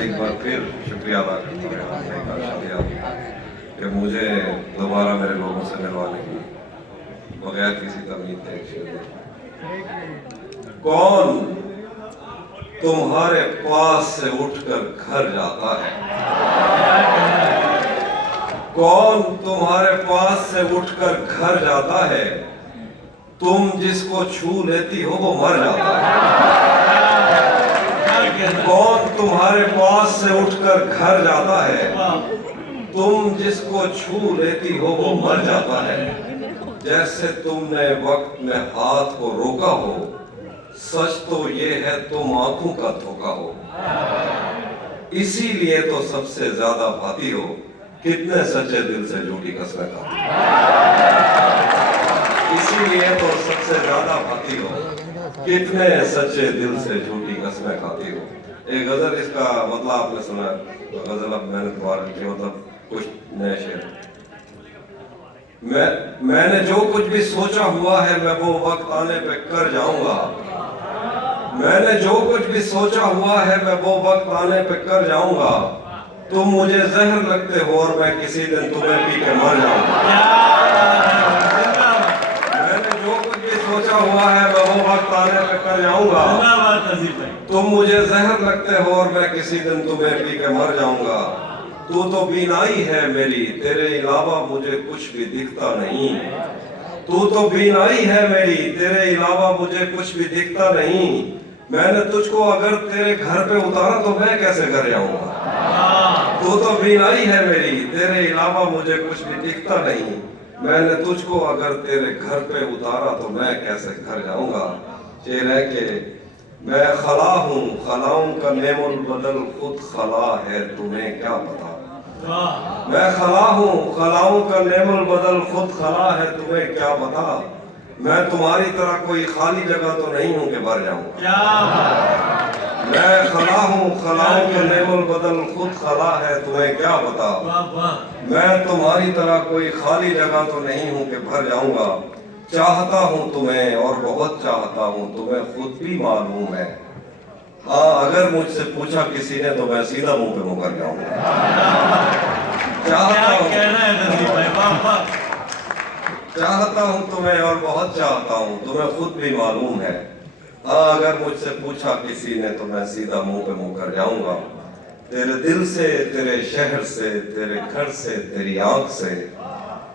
एक बार फिर शुक्रिया अदा करता हूँ आपने का शुक्रिया कि मुझे दोबारा मेरे लोगों से मिलवाने की बगैर किसी तमीज़ के। कौन तुम्हारे पास से उठकर घर जाता है? कौन तुम्हारे पास से उठकर घर जाता है? तुम जिसको छू लेती हो वो मर जाता है। कौन तुम्हारे पास से उठकर घर जाता है? तुम जिसको छू लेती हो वो मर जाता है। जैसे तुमने वक्त में हाथ को रोका हो, सच तो ये है तुम आंखों का धोखा हो। इसीलिए तो सबसे ज्यादा भाती हो, कितने सच्चे दिल से झूठी कसमें खाती हो। इसीलिए तो सबसे ज्यादा भाती हो, कितने सच्चे दिल से झूठी कसमें खाती हो। एक गजल, इसका मतलब आपने सुना, तो गजल अब मैंने दोबारा लिखी, मतलब कुछ नए शेर। मैंने जो कुछ भी सोचा हुआ है मैं वो वक्त आने पे कर जाऊंगा। मैंने जो कुछ भी सोचा हुआ है मैं वो वक्त आने पे कर जाऊंगा। तुम मुझे जहर लगते हो और मैं किसी दिन तुम्हें पी के मर जाऊंगा। मैंने जो कुछ भी सोचा हुआ है मैं वो वक्त आने पे कर जाऊंगा। तुम मुझे जहर लगते हो और मैं किसी दिन तुम्हें पी के मर जाऊंगा। तू तो बीनाई है मेरी, तेरे अलावा मुझे कुछ भी दिखता नहीं। तू तो बीनाई है मेरी, तेरे अलावा मुझे कुछ भी दिखता नहीं। मैंने तुझको अगर तेरे घर पे उतारा तो मैं कैसे घर जाऊंगा। तू तो बीनाई है मेरी, तेरे अलावा मुझे कुछ भी दिखता नहीं। मैंने तुझको अगर तेरे घर पे उतारा तो मैं कैसे घर जाऊंगा। शेर है कि मैं खला हूँ, खलाओं का नेमुल बदल खुद खला है, तुम्हें क्या पता। मैं खला हूँ, खलाओं का नेमुल बदल खुद खला है, तुम्हें क्या पता। मैं तुम्हारी तरह कोई खाली जगह तो नहीं हूँ कि भर जाऊंगा। मैं खला हूँ, खलाओं का नेमुल बदल खुद खला है, तुम्हें क्या पता। मैं तुम्हारी तरह कोई खाली जगह तो नहीं हूँ कि भर जाऊंगा। चाहता हूँ तुम्हें और बहुत चाहता हूँ, तुम्हें खुद भी मालूम है। हाँ, अगर मुझसे पूछा किसी ने तो मैं सीधा मुंह पे मुकर जाऊंगा। चाहता हूँ तुम्हें और बहुत चाहता हूँ, तुम्हें खुद भी मालूम है। हाँ, अगर मुझसे पूछा किसी ने तो मैं सीधा मुंह पे मुकर जाऊंगा। तेरे दिल से, तेरे शहर से, तेरे घर से, तेरी आंख से,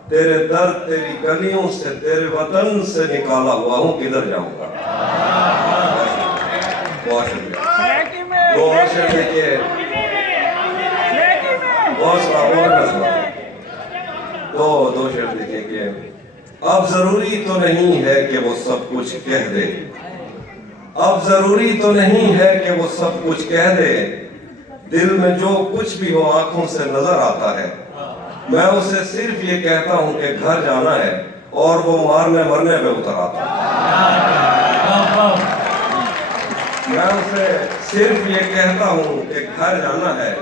तेरे दर, तेरी गलियों से, तेरे वतन से निकाला हुआ हूँ, किधर जाऊंगा। बहुत शुक्रिया। दो और शेर देखिए, बहुत दो शेर देखिए कि अब जरूरी तो नहीं है कि वो सब कुछ कह दे। अब जरूरी तो नहीं है कि वो सब कुछ कह दे। दिल में जो कुछ भी हो आंखों से नजर आता है। मैं उसे सिर्फ ये कहता हूँ कि घर जाना है और वो मारने मरने पे उतर आता है। मैं उसे सिर्फ ये कहता हूँ कि घर जाना है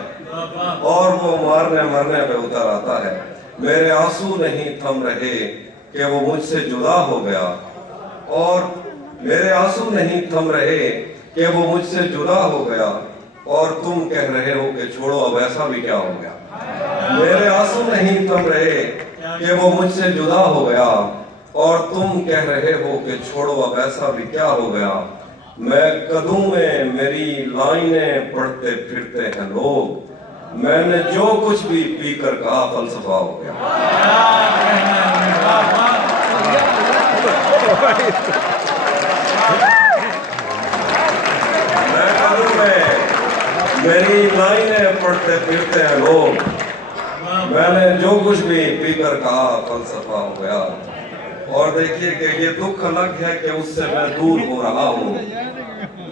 और वो मारने मरने पे उतर आता है। मेरे आंसू नहीं थम रहे कि वो मुझसे जुदा हो गया, और मेरे आंसू नहीं थम रहे कि वो मुझसे जुदा हो गया, और तुम कह रहे हो कि छोड़ो अब ऐसा भी क्या हो गया। मेरे आंसू नहीं थम रहे कि वो मुझसे जुदा हो गया, और तुम कह रहे हो कि छोड़ो अब ऐसा भी क्या हो गया। मैं कदों में मेरी लाइनें पढ़ते फिरते हैं लोग, मैंने जो कुछ भी पीकर कहा फलसफा हो गया। मैं कदों में मेरी लाइनें पढ़ते फिरते हैं लोग, मैंने जो कुछ भी पीकर कहा फलसफा हो गया। और देखिए कि ये दुख अलग है कि उससे मैं दूर हो रहा हूँ।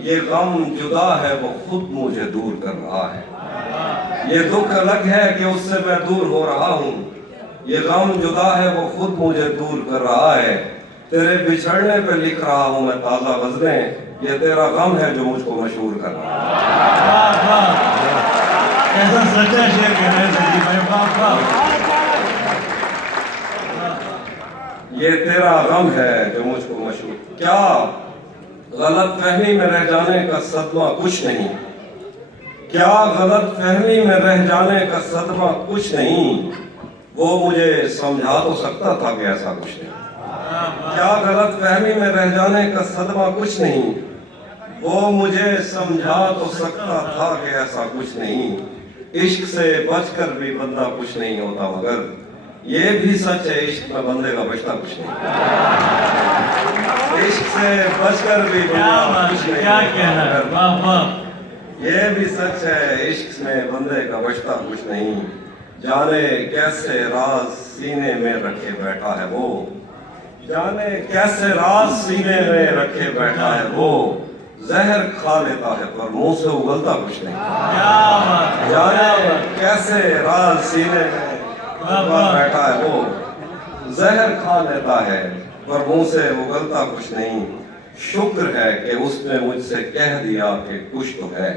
ये गम जुदा है वो खुद मुझे दूर कर रहा है। ये दुख अलग है कि उससे मैं दूर हो रहा हूँ। ये गम जुदा है वो खुद मुझे दूर कर रहा है। तेरे बिछड़ने पे लिख रहा हूँ मैं ताज़ा गज़लें, ये तेरा गम है जो मुझको मशहूर कर रहा है। कैसा सच्चा शेर कह रहे हैं। ये तेरा गम है जो मुझको मशहूर। क्या गलत फहमी में रह जाने का सदमा कुछ नहीं, क्या गलत फहमी में रह जाने का सदमा कुछ नहीं, वो मुझे समझा तो सकता था कि ऐसा कुछ नहीं। क्या गलत फहमी में रह जाने का सदमा कुछ नहीं, वो मुझे समझा तो सकता था कि ऐसा कुछ नहीं। इश्क से बचकर भी बंदा कुछ नहीं होता, मगर ये भी सच है इश्क में बंदे का बचता कुछ नहीं। इश्क से बचकर भी बंदा कुछ नहीं क्या होता, कहना है, मगर वाह वाह। ये भी सच है इश्क में बंदे का बचता कुछ नहीं। जाने कैसे राज सीने में रखे बैठा है वो, जाने कैसे राज सीने में रखे बैठा है वो। जहर खा लेता है पर मुंह से उगलता कुछ नहीं। क्या बात है, जाने कैसे राज सीने में बैठा है वो, जहर खा लेता है पर मुंह से उगलता कुछ नहीं। शुक्र है कि उसने मुझसे कह दिया कि कुछ तो है,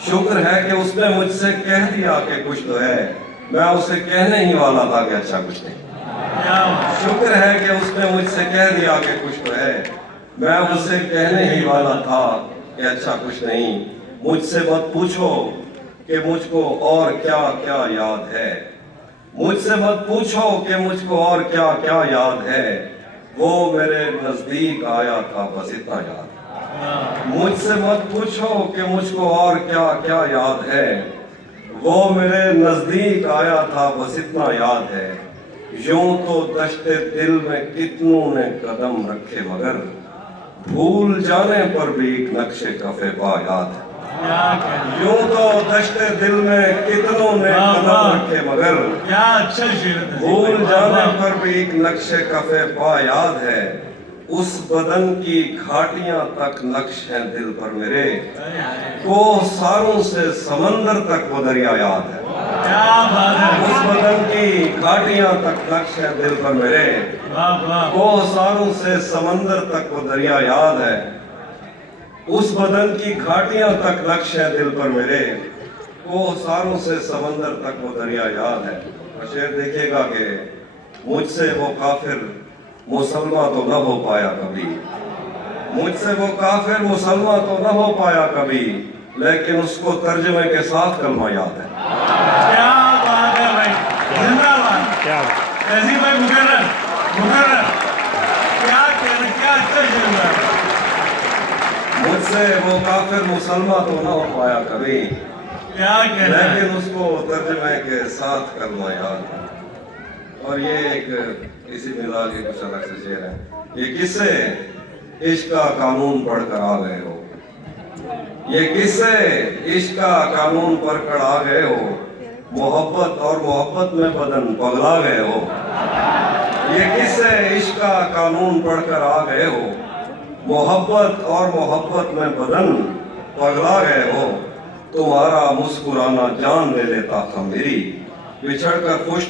शुक्र है कि उसने मुझसे कह दिया कि कुछ तो है। मैं उसे कहने ही वाला था कि अच्छा कुछ नहीं। शुक्र है कि उसने मुझसे कह दिया कि कुछ तो है, मैं उसे कहने ही वाला था कि अच्छा कुछ नहीं। मुझसे मत पूछो कि मुझको और क्या क्या याद है, मुझसे मत पूछो कि मुझको और क्या क्या याद है। वो मेरे नजदीक आया था बस इतना याद है। मुझसे मत पूछो कि मुझको और क्या क्या याद है, वो मेरे नजदीक आया था बस इतना याद है। यूं तो दश्ते दिल में कितनों ने कदम रखे, मगर भूल जाने पर भी एक नक्शे कफे पा याद है। यूं तो दश्ते दिल में कितनों ने कदम रखे, मगर क्या अच्छा शेर है। भूल जाने पर भी एक नक्शे कफे पा याद है। उस बदन की घाटियां तक नक्श हैं दिल पर मेरे, कोसारों से समंदर तक वो दरिया याद है। क्या बात है। उस बदन की घाटियां तक नक्श है दिल पर मेरे, वाह वाह। कोसारों से समंदर तक वो दरिया याद है। उस बदन की घाटियां तक नक्श है दिल पर मेरे, कोसारों से समंदर तक वो दरिया याद है। और शेर देखिएगा कि मुझसे वो काफिर मुसलमान तो न हो पाया कभी, मुझसे वो काफिर मुसलमान तो न हो पाया कभी, लेकिन उसको तर्जुमे के साथ कलमा याद है। क्या बात है भाई, जिंदाबाद। क्या तहसीन भाई मुकर्रर मुकर्रर, क्या कहना, क्या अच्छा शेर है। मुझसे वो काफिर मुसलमान तो न हो पाया कभी, क्या कहना है। लेकिन उसको तर्जुमे के साथ कलमा याद है। और ये एक इसी मिजाज के कुछ अलग से शेर है। ये किससे इश्क का कानून पढ़कर आ गए हो, ये किससे इश्क का कानून पढ़कर आ गए हो। मोहब्बत और मोहब्बत में बदन पगला गए हो। ये किससे इश्क का कानून पढ़कर आ गए हो। मोहब्बत और मोहब्बत में बदन पगला गए हो। तुम्हारा मुस्कुराना जान ले लेता था मेरी, बिछड़कर खुश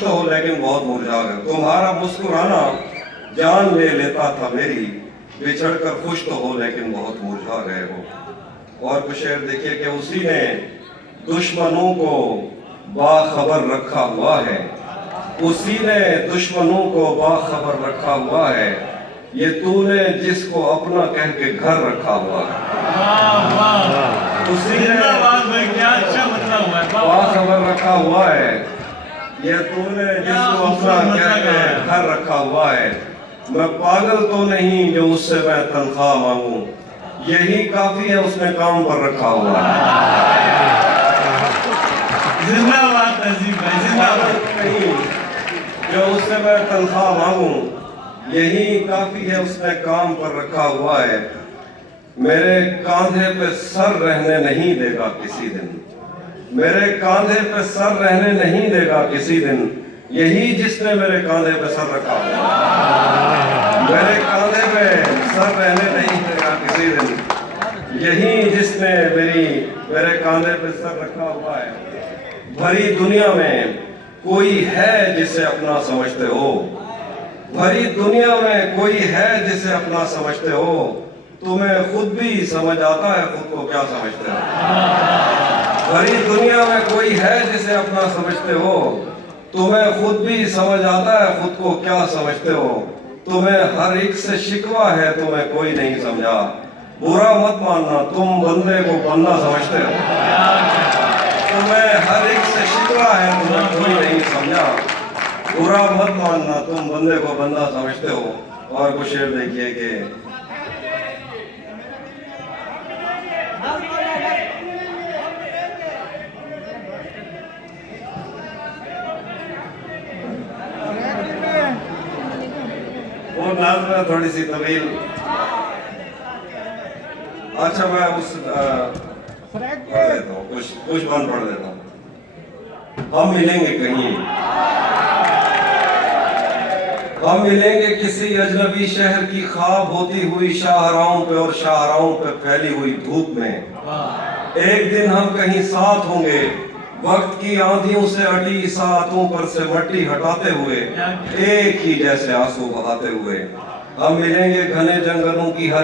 तो हो लेकिन बहुत मुरझा गए। तुम्हारा मुस्कुराना जान ले लेता था मेरी, बिछड़कर खुश तो हो लेकिन बहुत मुरझा गए हो। और कुछ शेर देखिए कि उसी ने दुश्मनों को बाखबर रखा हुआ है, उसी ने दुश्मनों को बाखबर रखा हुआ है। ये तूने जिसको अपना कह के घर रखा हुआ है। वाह वाह, उसी ने जिंदाबाद भाई, क्या अच्छा मतलब हुआ है। बाखबर रखा हुआ है। ये तूने जिसको अपना कह के घर रखा हुआ है। मैं पागल तो नहीं जो उससे मैं तनख्वाह मांगू, यही काफी है उसने काम पर रखा हुआ है। जिंदाबाद तहसीन भाई, जिंदाबाद। नहीं जो उससे मैं तनख्वाह मांगू, यही काफी है उसने काम पर रखा हुआ है। मेरे कांधे पे सर रहने नहीं देगा किसी दिन, मेरे कांधे पे सर रहने नहीं देगा किसी दिन, यही जिसने मेरे कांधे पे सर रखा हुआ है। मेरे कांधे पे सर रहने नहीं देगा किसी दिन, यही जिसने मेरे कांधे पे सर रखा हुआ है। भरी दुनिया में कोई है जिसे अपना समझते हो, भरी दुनिया में कोई है जिसे अपना समझते हो। तुम्हें खुद भी समझ आता है खुद को क्या समझते हो। भरी दुनिया में कोई है जिसे अपना समझते हो, तुम्हें खुद भी समझ आता है खुद को क्या समझते हो। तुम्हें हर एक से शिकवा है, तुम्हें कोई नहीं समझा, बुरा मत मानना, तुम बंदे को बंदा समझते हो। तुम्हें हर एक से शिकवा है, तुम्हें कोई नहीं समझा। बुरा मत मानना, तुम बंदे को बंदा समझते हो। और कुछ शेर देखिए कि वो नाज़ में थोड़ी सी तवील। अच्छा मैं उस पढ़ देता हूँ, कुछ बंद पढ़ देता हूँ। हम मिलेंगे कहीं, हम मिलेंगे किसी अजनबी शहर की ख्वाब होती हुई शाहराहों पे और शाहराहों पे फैली हुई धूप में। एक दिन हम कहीं साथ होंगे, वक्त की आंधियों से अटी सातों पर से मट्टी हटाते हुए, एक ही जैसे आंसू बहाते हुए। हम मिलेंगे घने जंगलों की हरी